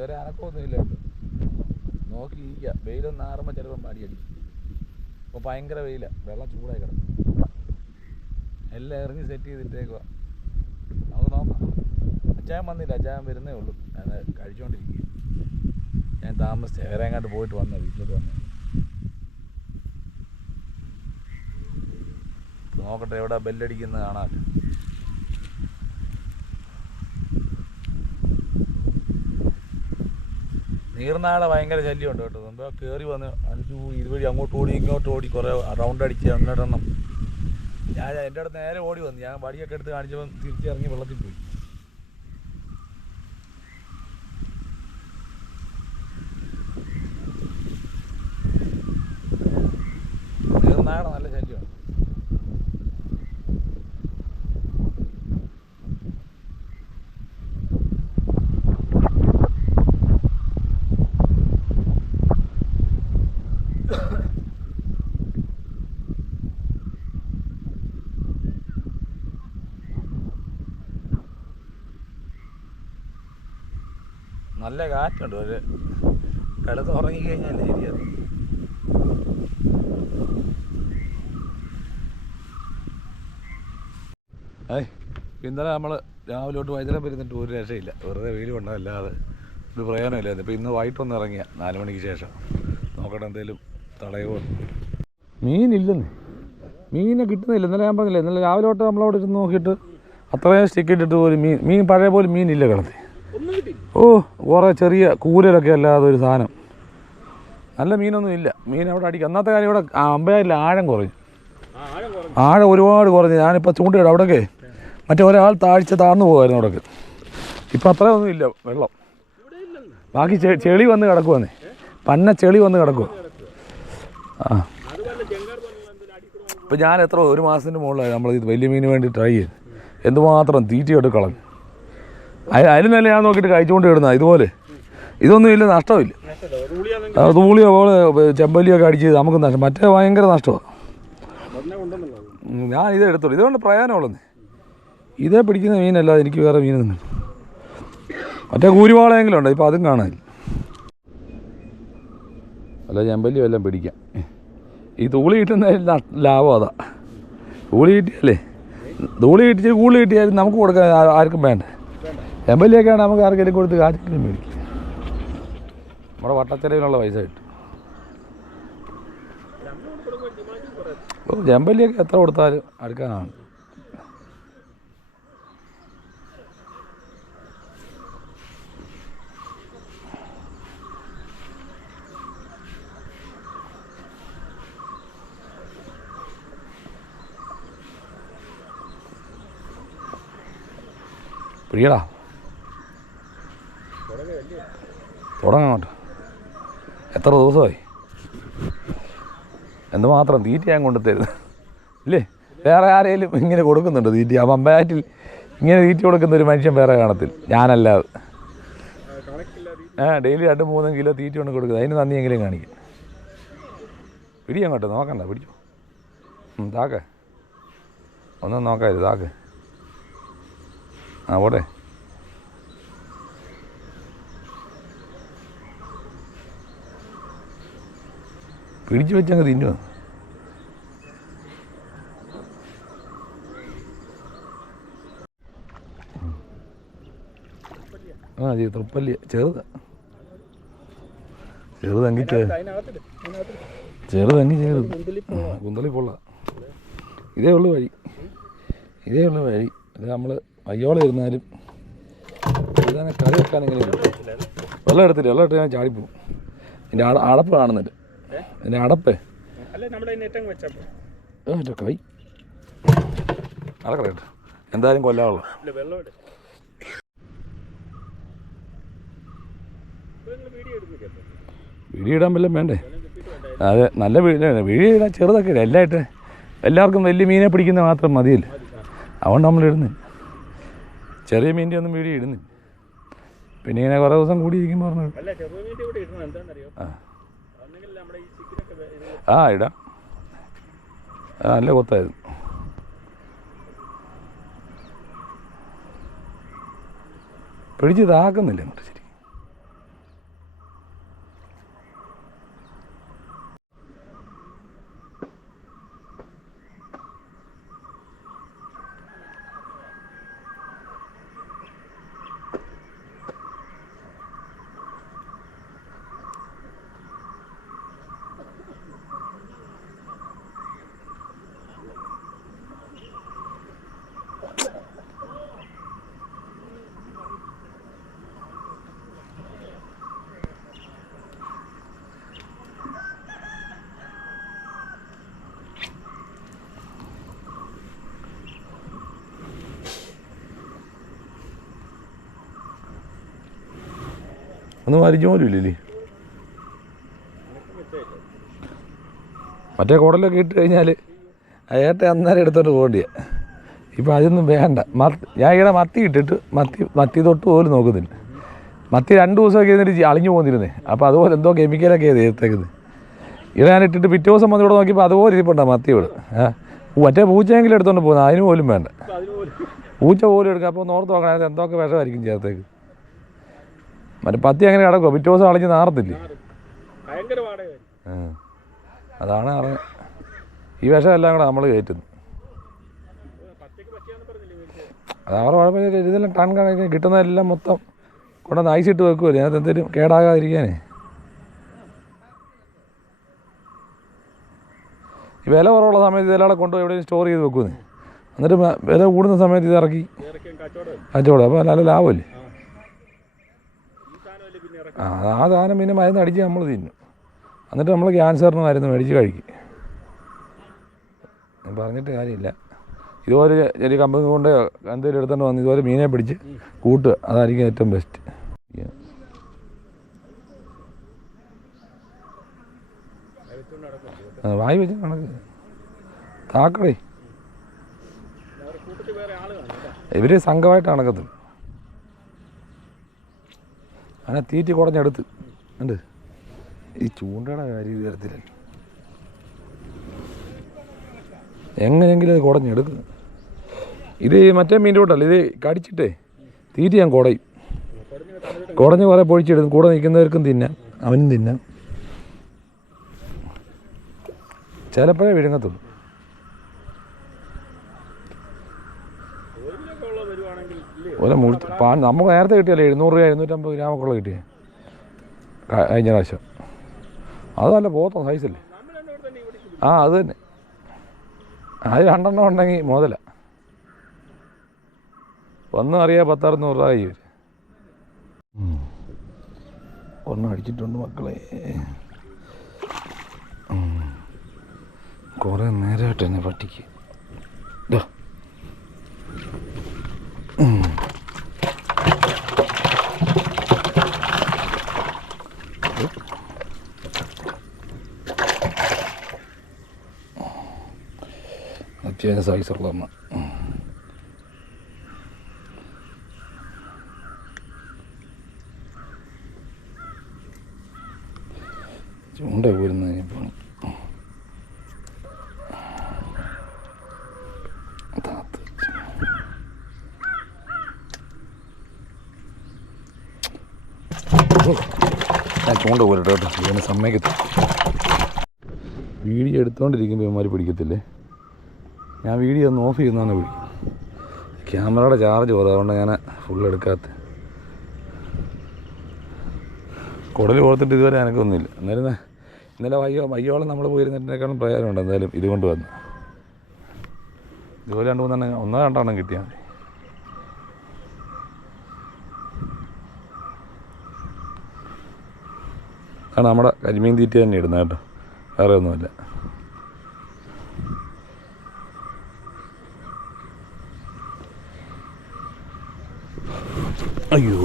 ഇതുവരെ അനക്കമൊന്നുമില്ല നോക്കി നോക്കിയിരിക്കുക വെയിലൊന്നും ആറുമ്പോൾ ചിലപ്പം അടി അടിക്കും ഇപ്പോൾ ഭയങ്കര വെയിലാണ് വെള്ളം ചൂടായി കിടക്കും എല്ലാം ഇറങ്ങി സെറ്റ് ചെയ്തിട്ടേക്കുക നമുക്ക് നോക്കാം. അച്ചായൻ വന്നില്ല. അച്ചായൻ വരുന്നേ ഉള്ളൂ. ഞാൻ കഴിച്ചുകൊണ്ടിരിക്കുക ഞാൻ താമസിച്ച്. വേറെങ്ങാണ്ട് പോയിട്ട് വന്നു വീട്ടിലോട്ട് വന്നു നോക്കട്ടെ എവിടെ ബെല്ലടിക്കുന്നത് കാണാൻ. നീർനാട ഭയങ്കര ശല്യമുണ്ട് കേട്ടോ. മുമ്പ് കയറി വന്ന് അഞ്ചു ഇരുവഴി അങ്ങോട്ട് ഓടി ഇങ്ങോട്ട് ഓടി കുറേ റൗണ്ട് അടിച്ച് അങ്ങോട്ടെണ്ണം ഞാൻ എന്റെ അടുത്ത് നേരെ ഓടി വന്നു. ഞാൻ വടിയൊക്കെ എടുത്ത് കാണിച്ചപ്പോൾ തിരിച്ചിറങ്ങി വെള്ളത്തിൽ പോയി. നല്ല കാറ്റുണ്ട്. ഒരു കിടന്ന് ഉറങ്ങിക്കഴിഞ്ഞാൽ ശരിയത് ഏയ് ഇന്നലെ നമ്മൾ രാവിലെ തൊട്ട് വൈകുന്നേരം വരുന്നിട്ട് ഒരു രക്ഷയില്ല. വെറുതെ വെയിൽ കൊണ്ടല്ലാതെ ഒരു പ്രയോജനമില്ലായിരുന്നു. ഇപ്പോൾ ഇന്ന് വൈകിട്ടൊന്ന് ഇറങ്ങിയ നാല് മണിക്ക് ശേഷം. നോക്കട്ടെ എന്തെങ്കിലും തടയുമോ മീനില്ലെന്ന്. മീനെ കിട്ടുന്നില്ല. ഇന്നലെ ഞാൻ പറഞ്ഞില്ല ഇന്നലെ രാവിലെ തൊട്ട് നമ്മളവിടെ ഇരുന്ന് നോക്കിയിട്ട് അത്രയും സ്റ്റിക്ക് ഇട്ടിട്ട് പോലും മീൻ മീൻ പഴയ പോലും മീനില്ല കിടത്തി ഓ കുറേ ചെറിയ കൂരലൊക്കെ അല്ലാതെ ഒരു സാധനം. നല്ല മീനൊന്നും ഇല്ല. മീൻ അവിടെ അടിക്കും അന്നത്തെ കാര്യം ഇവിടെ അമ്പയാറിൽ ആഴം കുറഞ്ഞു. ആഴം ഒരുപാട് കുറഞ്ഞു. ഞാനിപ്പോൾ ചൂണ്ടയിടും അവിടെയൊക്കെ മറ്റേ ഒരാൾ താഴ്ച താഴ്ന്നു പോകുമായിരുന്നു അവിടെയൊക്കെ ഇപ്പം അത്രയൊന്നും ഇല്ല വെള്ളം. ബാക്കി ചെളി വന്ന് കിടക്കുവാന്നേ. പന്ന ചെളി വന്ന് കിടക്കുക ആ. ഇപ്പം ഞാൻ എത്ര ഒരു മാസത്തിന്റെ മുകളിലായി. നമ്മൾ ഇത് വലിയ മീന് വേണ്ടി ട്രൈ ചെയ്ത്. എന്തുമാത്രം തീറ്റിയോട്ട് കളഞ്ഞു അതിന് നല്ല ഞാൻ നോക്കിയിട്ട് കഴിച്ചുകൊണ്ട് ഇടുന്ന ഇതുപോലെ. ഇതൊന്നും ഇല്ല നഷ്ടമില്ല. തൂളിയോ പോലെ ചെമ്പല്ലിയൊക്കെ അടിച്ച് നമുക്ക് നഷ്ടം മറ്റേ ഭയങ്കര നഷ്ടമാണ് ഞാൻ ഇതേ എടുത്തോളൂ ഇതുകൊണ്ട് പ്രയോജനമുള്ളത് ഇതേ പിടിക്കുന്ന മീനല്ല എനിക്ക് വേറെ മീൻ തന്നെ മറ്റേ കൂരിവാളയെങ്കിലും ഉണ്ട് ഇപ്പം അതും കാണാനില്ല. അല്ല ചെമ്പല്ലിയോ എല്ലാം പിടിക്കാം. ഈ തൂളി കിട്ടുന്ന ലാഭം അതാ. തൂളി കിട്ടിയല്ലേ തൂളി കിട്ടിച്ച് കൂടുതൽ കിട്ടിയാലും നമുക്ക് കൊടുക്കാൻ ആർക്കും വേണ്ട. ചെമ്പല്ലിയൊക്കെ ആണ് നമുക്ക് ആർക്കെങ്കിലും കൊടുത്ത് കാറ്റെങ്കിലും മേടിക്കും. നമ്മുടെ വട്ടച്ചെലവിനുള്ള പൈസ കിട്ടും. ഓ ചെമ്പല്ലിയൊക്കെ എത്ര കൊടുത്താലും അടുക്കാനാണ്. പിടിയടാ തുടങ്ങാം എത്ര ദിവസമായി? എന്തുമാത്രം തീറ്റ ഞാൻ കൊണ്ടു തരുന്നത് ഇല്ലേ? വേറെ ആരെങ്കിലും ഇങ്ങനെ കൊടുക്കുന്നുണ്ട് തീറ്റ? ആ പമ്പയാറ്റിൽ ഇങ്ങനെ തീറ്റ കൊടുക്കുന്ന ഒരു മനുഷ്യൻ വേറെ കാണത്തില്ല. ഞാനല്ലാതെ. ആ ഡെയിലി രണ്ട് മൂന്നും കിലോ തീറ്റ കൊണ്ട് കൊടുക്കുന്നത് അതിന് നന്ദിയെങ്കിലും കാണിക്കും. പിടി അങ്ങോട്ട്. നോക്കണ്ട പിടിച്ചു. താക്ക്. ഒന്നും നോക്കാതെ താക്ക്. ആ പോട്ടെ. പിടിച്ചു വെച്ചങ്ങ് തിന്നു ആ ജി തൃപ്പല്ലി. ചെറുത്. ചെറുതങ്ങി ചെറുതങ്ങി ചെറുത് കുന്തളി പൊള്ള. ഇതേ ഉള്ളു വഴി. ഇതേ ഉള്ളു വഴി. ഇത് നമ്മൾ അയ്യോളം ഇരുന്നാലും ഇതാണ് കറി വെക്കാനെങ്കിലും വെള്ളം എടുത്തില്ല വെള്ളം എടുത്ത് ഞാൻ ചാടിപ്പോവും. എന്റെ അട അടപ്പ് കാണുന്നുണ്ട്. ഇതിന്റെ അടപ്പേ. എന്റെ കൈ. എന്തായാലും കൊല്ലാവുള്ളൂ. ഇടാൻ വല്ലതും വേണ്ടേ? അതെ നല്ല ഇടാൻ ചെറുതൊക്കെ ഇല്ല എല്ലായിട്ട് എല്ലാവർക്കും വലിയ മീനെ പിടിക്കുന്ന മാത്രം മതിയില്ല? അതുകൊണ്ട് നമ്മൾ ഇടുന്നില്ല. ചെറിയ മീന്റെ ഒന്നും വീഡിയോ ഇടുന്നില്ല. പിന്നെ ഇങ്ങനെ കുറേ ദിവസം കൂടിയിരിക്കുമ്പോൾ പറഞ്ഞു ആ. ആ ഇടാം. നല്ല കൊത്തായിരുന്നു. പിടിച്ച് ഇതാക്കുന്നില്ല അങ്ങോട്ട് ശരി. ഒന്നും വലിച്ചു പോലും ഇല്ലല്ലേ? ഇണക്കം വെച്ചേല്ലേ മറ്റേ കുടലൊക്കെ ഇട്ട് കഴിഞ്ഞാൽ അയാട്ടെ അന്നേരം എടുത്തോണ്ട് പോകണ്ടിയ. ഇപ്പം അതൊന്നും വേണ്ട. മത്തി ഞാൻ ഇവിടെ മത്തി ഇട്ടിട്ട് മത്തി മത്തി തൊട്ട് പോലും നോക്കുന്നില്ല. മത്തി രണ്ട് ദിവസമൊക്കെ ഇരുന്നിട്ട് അളിഞ്ഞു പോകുന്നിരുന്നേ അപ്പോൾ അതുപോലെ എന്തോ കെമിക്കലൊക്കെ ചെയ്തേക്കുന്നത് ഇവിടെ ഞാൻ ഇട്ടിട്ട് പിറ്റേ ദിവസം വന്ന് ഇവിടെ നോക്കിയപ്പോൾ അതുപോലെ ഇരിപ്പുണ്ടോ മത്തി ഇവിടെ മറ്റേ പൂച്ചയെങ്കിലും എടുത്തോണ്ട് പോകുന്നത് അതിന് പോലും വേണ്ട. പൂച്ച പോലും എടുക്കുക അപ്പോൾ നോർത്ത് നോക്കണം എന്തൊക്കെ വിഷമായിരിക്കും ചേർത്തേക്ക്? മറ്റേ പത്തി അങ്ങനെ കിടക്കുമോ പിറ്റേ ദിവസം അളിഞ്ഞ് നാറത്തില്ലേ? അതാണ് അറിഞ്ഞത് ഈ വിഷം എല്ലാം കൂടെ നമ്മൾ കയറ്റുന്നു. അതാറ് അത് അവരുടെ കുഴപ്പമില്ല ഇതെല്ലാം ടൺ കണക്കിന് കിട്ടുന്നതെല്ലാം മൊത്തം കൊണ്ടുവന്ന് ഐസിട്ട് വെക്കുമല്ലേ അതിനകത്ത് എന്തെങ്കിലും കേടാകാതിരിക്കാനേ. ഈ വില കുറവുള്ള സമയത്ത് ഇതെല്ലാം കൊണ്ടുപോയി എവിടെയും സ്റ്റോർ ചെയ്ത് വെക്കുമെന്ന് എന്നിട്ട് വില കൂടുന്ന സമയത്ത് ഇത് ഇറക്കി. കച്ചവടം. അപ്പോൾ നല്ല ലാഭമല്ലേ ആ ഈ സാധനമല്ലേ പിന്നെ ഇറക്കി ആ സാധനം പിന്നെ മരുന്ന് അടിച്ച് നമ്മൾ തിന്നും. എന്നിട്ട് നമ്മൾ ക്യാൻസറിന് മരുന്ന് മേടിച്ച് കഴിക്കും. പറഞ്ഞിട്ട് കാര്യമില്ല. ഇതുപോലെ ചെറിയ കമ്പനി കൊണ്ട് എന്തെങ്കിലും എടുത്തോണ്ട് വന്ന് ഇതുപോലെ മീനെ പിടിച്ച് കൂട്ടുക. അതായിരിക്കും ഏറ്റവും ബെസ്റ്റ് വായി വെച്ച് കണക്ക്. താക്കളേ ഇവർ സംഘമായിട്ട് കണക്കത്തില്ല അങ്ങനെ തീറ്റി കുടഞ്ഞെടുത്ത്. ഉണ്ട് ഈ ചൂണ്ടയുടെ കാര്യം തരത്തില്ല. എങ്ങനെയെങ്കിലും അത് കുടഞ്ഞെടുക്കും. ഇത് മറ്റേ മീന്റെ കൂട്ടല്ല? ഇത് കടിച്ചിട്ടേ തീറ്റി ഞാൻ കുടയും. കുടഞ്ഞ് കുറേ പൊഴിച്ചെടുക്കും കൂടെ നിൽക്കുന്നവർക്കും തിന്നാം. അവനും തിന്നാം. ചിലപ്പോഴേ വിഴുങ്ങത്തുള്ളൂ ഒരു കിലോ ഉള്ള ഓരോ മുഴുത്ത് പാൻ നമുക്ക് നേരത്തെ കിട്ടിയല്ലേ എഴുന്നൂറ് രൂപ എഴുന്നൂറ്റമ്പത് ഗ്രാമൊക്കെ കിട്ടിയേ. കഴിഞ്ഞ പ്രാവശ്യം. അത് നല്ല പോത്ത സൈസല്ലേ തന്നെ. ആ അത് തന്നെ. അത് രണ്ടെണ്ണം ഉണ്ടെങ്കിൽ മുതല. ഒന്നും അറിയാ പത്തറുന്നൂറ് രൂപ കയ്യിൽ ഒന്നും അടിച്ചിട്ടുണ്ട് മക്കളെ. കുറേ നേരമായിട്ട് എന്നെ പട്ടിക്ക് അത്യാവശ്യം സൈസുള്ള ഒന്ന ചൂണ്ട പോരുന്നതിന് പണി ഞാൻ ചൂണ്ട പോരട്ടെ കേട്ടോ. ഇവനെ സമ്മതിക്കത്തില്ല. വീഡിയോ എടുത്തോണ്ടിരിക്കുമ്പോൾ ഇവന്മാർ പിടിക്കത്തില്ലേ? ഞാൻ വീഡിയോ ഒന്ന് ഓഫ് ചെയ്യുന്നതാണ് വിളി. ക്യാമറയുടെ ചാർജ് കുറവ് അതുകൊണ്ട് ഞാൻ ഫുൾ എടുക്കാത്ത കുടൽ കൊടുത്തിട്ട് ഇതുവരെ എനക്കൊന്നുമില്ല എന്നാലും ഇന്നലെ വയ്യോ വയ്യോളം നമ്മൾ പോയിരുന്നതിനേക്കാളും പ്രയോജനമുണ്ട് എന്തായാലും ഇതുകൊണ്ട് വന്ന്. ഇതുപോലെ രണ്ട് മൂന്നെണ്ണം ഒന്നോ രണ്ടെണ്ണം കിട്ടിയാൽ മതി. നമ്മുടെ കരിമീൻ തീറ്റ തന്നെ ഇടുന്നത് കേട്ടോ. വേറെ ഒന്നുമില്ല അയ്യോ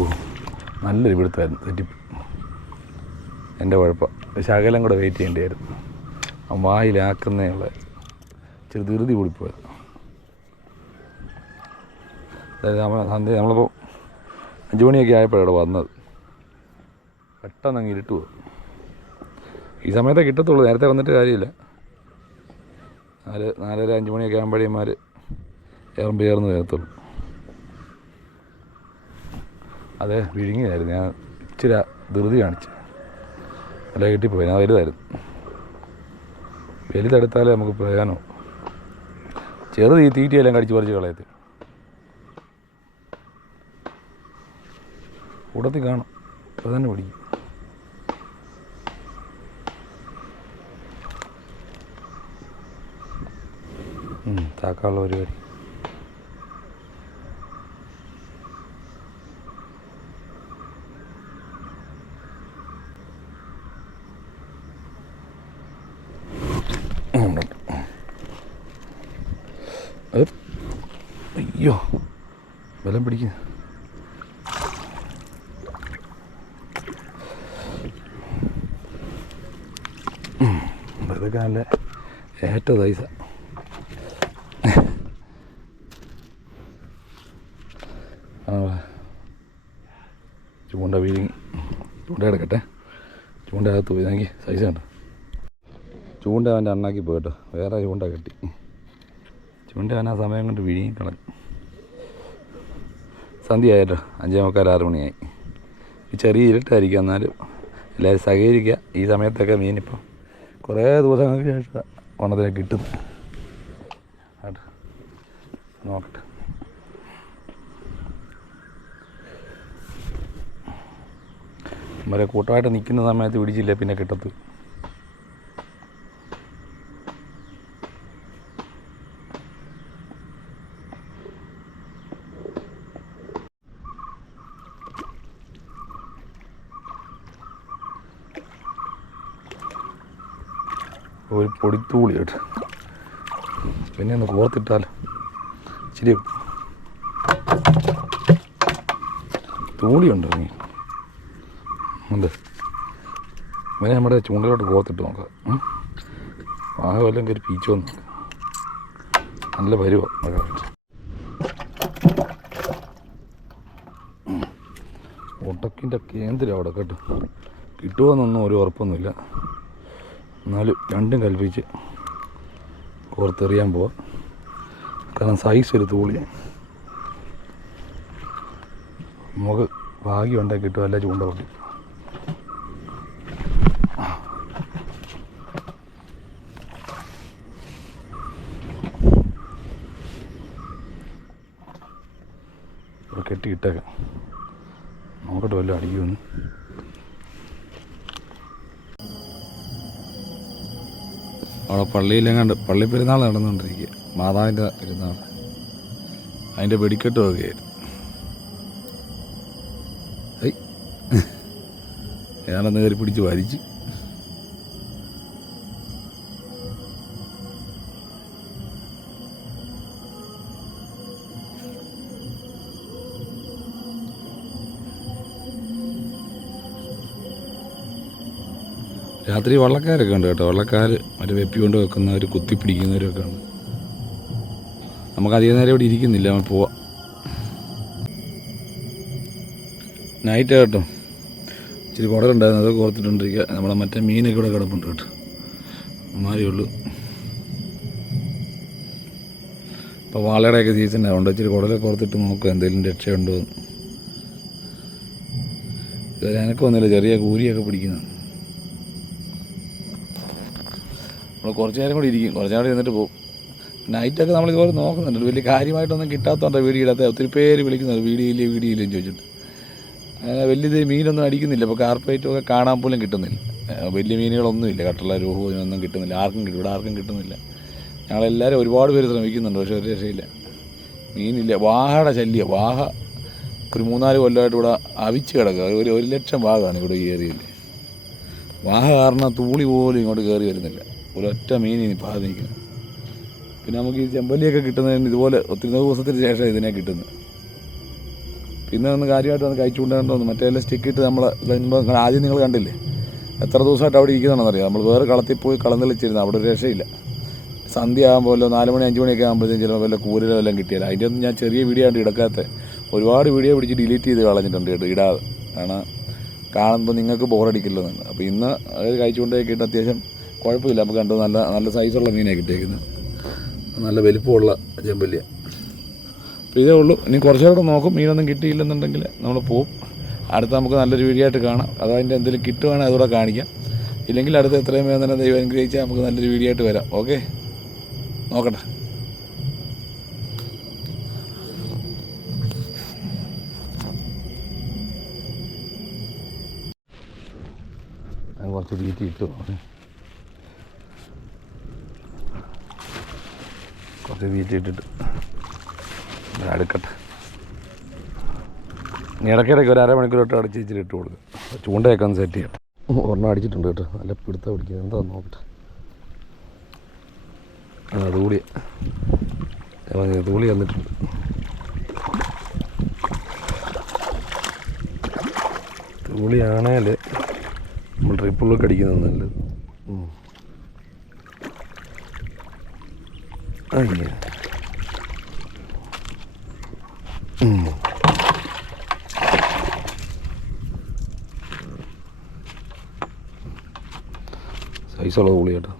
നല്ലൊരു പിടുത്തമായിരുന്നു തെറ്റി എന്റെ കുഴപ്പം. ശകലം കൂടെ വെയിറ്റ് ചെയ്യേണ്ടിയായിരുന്നു. ആ വായിലാക്കുന്നേ ചെറു ധൃതി കൂടിപ്പോയത് അതായത് നമ്മൾ സന്ധ്യ നമ്മളിപ്പോൾ അഞ്ച് മണിയൊക്കെ ആയപ്പോഴാണ് വന്നത്. പെട്ടെന്ന് അങ്ങ് ഇരുട്ട് പോകും ഈ സമയത്തേ കിട്ടത്തുള്ളൂ. നേരത്തെ വന്നിട്ട് കാര്യമില്ല. നാല് നാലര അഞ്ച് മണിയൊക്കെ ആകുമ്പോഴേമാർ ഏറും പേർന്ന് വരത്തുള്ളൂ. അതെ വിഴുങ്ങിയതായിരുന്നു. ഞാൻ ഇച്ചിരി ധൃതി കാണിച്ചു. അല്ല കിട്ടിപ്പോയി. ഞാൻ വലുതായിരുന്നു. വലുതെടുത്താലേ നമുക്ക് പ്രയോജനം. ചെറുത് ഈ തീറ്റയെല്ലാം കടിച്ച് പറിച്ച് കളയത്ത് കൂടത്തിൽ കാണും. അപ്പോൾ തന്നെ പിടിക്കും. ഉം, താക്കാനുള്ള പരിപാടി. അയ്യോ വെള്ളം പിടിക്കുന്നു അതൊക്കെ ഏറ്റവും പൈസ സൈസ ചൂണ്ട വീഴുങ്ങി ചൂണ്ട എടുക്കട്ടെ ചൂണ്ട അകത്ത് പോയി. സൈസ് കണ്ടോ? ചൂണ്ട അവന്റെ അണ്ണാക്കി പോയിട്ടോ വേറെ ചൂണ്ട കെട്ടി. ചൂണ്ട അവൻ ആ സമയം കൊണ്ട് വിഴുങ്ങി കളഞ്ഞു. സന്ധ്യയായല്ലോ. അഞ്ചേ മുക്കാൽ ആറ് മണിയായി. ഈ ചെറിയ ഇരുട്ടായിരിക്കും എന്നാലും എല്ലാവരും സഹകരിക്കുക. ഈ സമയത്തൊക്കെ മീനിപ്പോൾ കുറേ ദിവസങ്ങൾക്ക് ശേഷം ഓണത്തിനെ കിട്ടും. നോക്കട്ടെ. വരെ കൂട്ടമായിട്ട് നിൽക്കുന്ന സമയത്ത് പിടിച്ചില്ല പിന്നെ കിട്ടത്തു? ഒരു പൊടിത്തൂളി കേട്ടോ. പിന്നെ ഒന്ന് കോർത്തിട്ടാൽ ഇച്ചിരി തൂളിയുണ്ട് നീ ഉണ്ട്. ഇവനെ നമ്മുടെ ചൂണ്ടയിലോട്ട് കോർത്തിട്ട് നോക്കാം. ആകെ വല്ലതും ഒരു പീച്ച വന്നു നല്ല വരുവാ. ഒട്ടക്കിന്റെ കേന്ദ്രം അവിടെ കേട്ടോ. കിട്ടുമോ എന്നൊന്നും ഒരു ഉറപ്പൊന്നുമില്ല. എന്നാലും രണ്ടും കൽപ്പിച്ച് ഓർത്തെറിയാൻ പോവാം. കാരണം സൈസ് ഒരു തൂളി നമുക്ക് ഭാഗ്യം ഉണ്ടാക്കി കിട്ടും അല്ല ചൂണ്ട പൊട്ടി. കെട്ടി ഇട്ടേക്കാം. നോക്കട്ടെ വല്ലതും അടിക്കുമെന്ന്. അവിടെ പള്ളിയിലെങ്ങാണ്ട് പള്ളി പെരുന്നാൾ നടന്നുകൊണ്ടിരിക്കുക. മാതാവിന്റെ പെരുന്നാൾ. അതിന്റെ വെടിക്കെട്ട് വകയായിരുന്നു. ഏതാണ്ടെന്ന് കയറി പിടിച്ച് വലിച്ചു. രാത്രി വള്ളക്കാരൊക്കെ ഉണ്ട് കേട്ടോ. വള്ളക്കാർ മറ്റേ വെപ്പി കൊണ്ട് വെക്കുന്നവർ കുത്തി പിടിക്കുന്നവരൊക്കെ ഉണ്ട്. നമുക്ക് അധികം നേരം ഇവിടെ ഇരിക്കുന്നില്ല നമ്മൾ പോവാം. നൈറ്റ് കേട്ടോ. ഇച്ചിരി കുടലുണ്ടായിരുന്നു അതൊക്കെ ഓർത്തിട്ടുണ്ടിരിക്കുക. നമ്മളെ മറ്റേ മീനൊക്കെ ഇവിടെ കിടപ്പുണ്ട് കേട്ടോ. മാറിയേ ഉള്ളൂ. ഇപ്പോൾ വാളയുടെയൊക്കെ സീസൺ ആയതുകൊണ്ട് ഇച്ചിരി കുടലൊക്കെ ഓർത്തിട്ട് നോക്കുക എന്തെങ്കിലും രക്ഷയുണ്ടോ എന്ന്. ഇതുവരെ എനക്കൊന്നുമില്ല ചെറിയ കൂരിയൊക്കെ പിടിക്കുന്നു നമ്മൾ കുറച്ച് നേരം കൂടി ഇരിക്കും. കുറച്ച് നേരം ഇരുന്നിട്ട് പോകും നൈറ്റൊക്കെ നമ്മൾ ഇതുപോലെ നോക്കുന്നുണ്ട്. വലിയ കാര്യമായിട്ടൊന്നും കിട്ടാത്തതുകൊണ്ട് വീഡിയോ ഒത്തിരി പേര് വിളിക്കുന്നുണ്ട്. വീഡിയോ ഇല്ലേ വീഡിയോ ചോദിച്ചിട്ട്. അങ്ങനെ വലിയത് മീനൊന്നും അടിക്കുന്നില്ല. അപ്പോൾ കാർപ്പറേറ്റും ഒക്കെ കാണാൻ പോലും കിട്ടുന്നില്ല. വലിയ വലിയ മീനുകളൊന്നുമില്ല കട്ടുള്ള രൂപ ഒന്നും കിട്ടുന്നില്ല. ആർക്കും കിട്ടും. ഇവിടെ ആർക്കും കിട്ടുന്നില്ല. ഞങ്ങളെല്ലാവരും ഒരുപാട് പേര് ശ്രമിക്കുന്നുണ്ട്. പക്ഷേ ഒരു രക്ഷയില്ല. മീനില്ല. വാഹയുടെ ശല്യം. വാഹ ഒരു മൂന്നാൽ കൊല്ലമായിട്ട് ഇവിടെ അവിച്ച് കിടക്കുക. ഒരു ഒരു ലക്ഷം വാഹമാണ് ഇവിടെ ഈ ഏരിയയിൽ. വാഹ കാരണം തൂളി പോലും ഇങ്ങോട്ട് കയറി വരുന്നില്ല. ഒരൊറ്റ മീൻ ഇനി പാതി നിൽക്കുന്നത് പിന്നെ നമുക്ക് ഈ ചെമ്പല്ലിയൊക്കെ കിട്ടുന്നതിന് ഇതുപോലെ ഒത്തിരി ദിവസത്തിന് ശേഷം ഇതിനെ കിട്ടുന്നത്. പിന്നെ ഒന്ന് കാര്യമായിട്ട് ഒന്ന് കഴിച്ചുകൊണ്ടോന്ന് മറ്റേ എല്ലാം സ്റ്റിക്ക് ഇട്ട് നമ്മൾ മുമ്പ് ആദ്യം നിങ്ങൾ കണ്ടില്ലേ? എത്ര ദിവസമായിട്ട് അവിടെ ഇരിക്കുന്നതാണെന്നറിയാം നമ്മൾ വേറെ കളത്തിൽ പോയി കളന്നിളിച്ചിരുന്നു. അവിടെ ഒരു രക്ഷയില്ല. സന്ധ്യ ആകുമ്പോഴല്ലോ നാല് മണി അഞ്ച് മണിയൊക്കെ ആകുമ്പോഴത്തേക്കും ചിലപ്പോൾ വല്ല കൂരലോ എല്ലാം കിട്ടിയാൽ അതിന്റെ ഒന്നും ഞാൻ ചെറിയ വീഡിയോ ആയിട്ട് ഇടക്കാത്ത ഒരുപാട് വീഡിയോ പിടിച്ച് ഡിലീറ്റ് ചെയ്ത് കളഞ്ഞിട്ടുണ്ട് കേട്ടോ ഇടാതെ. കാരണം കാണുമ്പോൾ നിങ്ങൾക്ക് ബോറടിക്കില്ലോ എന്ന് അപ്പോൾ ഇന്ന് അത് കഴിച്ചുകൊണ്ടേ കിട്ടും അത്യാവശ്യം കുഴപ്പമില്ല. നമുക്ക് കണ്ടു നല്ല നല്ല സൈസുള്ള മീനാണ് കിട്ടിയേക്കുന്നത്. നല്ല വലിപ്പമുള്ള ചെമ്പല്ലിയ. അപ്പോൾ ഇതേ ഉള്ളൂ. ഇനി കുറച്ചുകൂടെ നോക്കും. മീനൊന്നും കിട്ടിയില്ലെന്നുണ്ടെങ്കിൽ നമ്മൾ പോവും. അടുത്ത നമുക്ക് നല്ലൊരു വീഡിയോ ആയിട്ട് കാണാം. അത് അതിന്റെ എന്തെങ്കിലും കിട്ടുവാണെങ്കിൽ അതുകൂടെ കാണിക്കാം. ഇല്ലെങ്കിൽ അടുത്ത എത്രയും വേഗം തന്നെ ദൈവം അനുഗ്രഹിച്ചാൽ നമുക്ക് നല്ലൊരു വീഡിയോ ആയിട്ട് വരാം. ഓക്കെ? നോക്കട്ടെ. കുറച്ച് തീറ്റി ഇട്ടു. കുറച്ച് ഇത് അടുക്കട്ടെ. ഇടയ്ക്കിടയ്ക്ക് ഒരു അരമണിക്കൂർ തൊട്ട് അടിച്ച് ഇച്ചിരി ഇട്ട് കൊടുക്കുക ചൂണ്ടയൊക്കെ ഒന്ന് സെറ്റ് ചെയ്യട്ടെ. ഒരെണ്ണം അടിച്ചിട്ടുണ്ട് കേട്ടോ. നല്ല പിടുത്ത പിടിക്കുക. എന്താ നോക്കട്ടെ. ആ തൂളി തൂളി വന്നിട്ടുണ്ട്. തൂളിയാണേൽ നമ്മൾ ട്രിപ്പിളൊക്കെ അടിക്കുന്നത് നല്ലത്. സൈസുള്ള തുളി കേട്ടോ.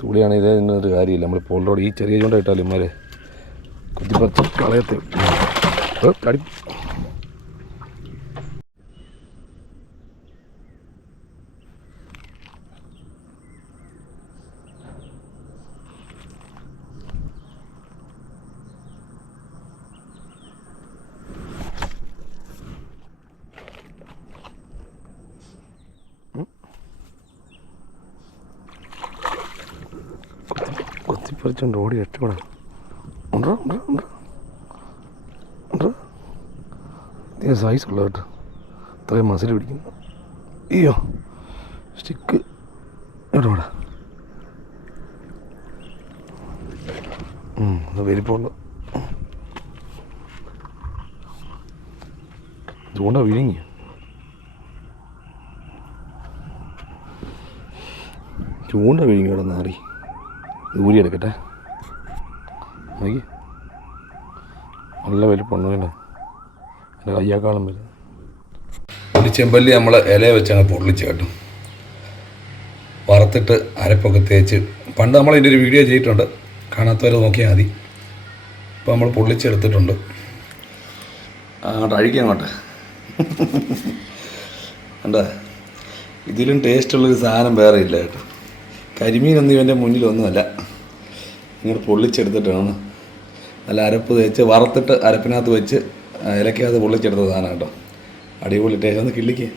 തുളിയാണെങ്കിൽ ഇതേ ഒരു കാര്യമില്ല. നമ്മൾ പോളിലോട് ഈ ചെറിയ ചൂണ്ട ഇമ്മാരെ ഇമാരെ കുത്തിപ്പറിച്ച് കളയത്തെ. കടി കുത്തിപ്പറിച്ചോണ്ട് ഓടി രക്ഷപ്പെടാം. ഉണ്ടോ? ഉണ്ടോ? ഉണ്ടോ? ഉണ്ടോ? ഇത് സൈസ് ഉള്ള കേട്ടോ. ഇത്രയും മസിൽ പിടിക്കുന്നു. അയ്യോ. സ്റ്റിക്ക് എവിടെടാ വലിപ്പമുള്ള. ചൂണ്ട വിഴുങ്ങി ചൂണ്ട വിഴുങ്ങി കിടന്നാറി നാറി ഇത് ഊരി എടുക്കട്ടെ നോക്കി. നല്ല വലിപ്പമുണ്ട് കേട്ടോ എന്റെ കയ്യാക്കാളും വലുത്. ഒരു ചെമ്പല്ലി നമ്മൾ ഇല വെച്ചങ്ങ് പൊള്ളിച്ച് കേട്ടോ. വറുത്തിട്ട് അരപ്പൊക്കെ തേച്ച്. പണ്ട് നമ്മൾ ഇതിന്റെ ഒരു വീഡിയോ ചെയ്തിട്ടുണ്ട്. കാണാത്തവരെ നോക്കിയാൽ മതി. ഇപ്പോൾ നമ്മൾ പൊള്ളിച്ചെടുത്തിട്ടുണ്ട്. അങ്ങോട്ട് അഴിക്കാം അങ്ങോട്ട്. എന്താ ഇതിലും ടേസ്റ്റുള്ളൊരു സാധനം വേറെ ഇല്ല കേട്ടോ. കരിമീനൊന്നും ഇവന്റെ മുന്നിലൊന്നുമല്ല. ഇങ്ങനെ പൊള്ളിച്ചെടുത്തിട്ടാണ്. നല്ല അരപ്പ് തേച്ച് വറുത്തിട്ട് അരപ്പിനകത്ത് വെച്ച് ഇലക്കകത്ത് പൊള്ളിച്ചെടുത്ത സാധനം കേട്ടോ. അടിപൊളി ടേസ്റ്റ് ഒന്ന് കിള്ളിക്ക്.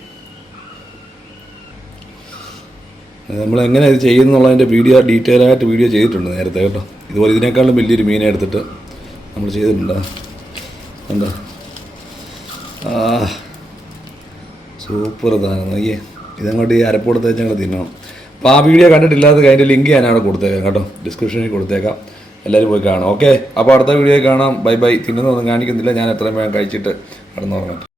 നമ്മൾ എങ്ങനെ ഇത് ചെയ്യുന്നുള്ളതിന്റെ വീഡിയോ ഡീറ്റെയിൽ ആയിട്ട് വീഡിയോ ചെയ്തിട്ടുണ്ട് നേരത്തെ കേട്ടോ. ഇതുപോലെ ഇതിനേക്കാളും വലിയൊരു മീനെ എടുത്തിട്ട് നമ്മൾ ചെയ്തിട്ടുണ്ട്. എന്താ ആ സൂപ്പർ ഇതാണ് നോക്കിയേ. ഇതങ്ങോട്ട് ഈ അരപ്പോടത്ത് വെച്ച് തിന്നണം. അപ്പോൾ ആ വീഡിയോ കണ്ടിട്ടില്ലാത്ത അതിന്റെ ലിങ്ക് ഞാൻ അവിടെ കൊടുത്തേക്കാം കേട്ടോ. ഡിസ്ക്രിപ്ഷനിൽ കൊടുത്തേക്കാം. എല്ലാവരും പോയി കാണാം ഓക്കെ അപ്പോൾ അടുത്ത വീഡിയോ കാണാം. ബൈ ബൈ തിന്നുന്നൊന്നും കാണിക്കുന്നില്ല. ഞാൻ എത്രയും വേഗം കഴിച്ചിട്ട് കിടന്നുറങ്ങട്ടെ.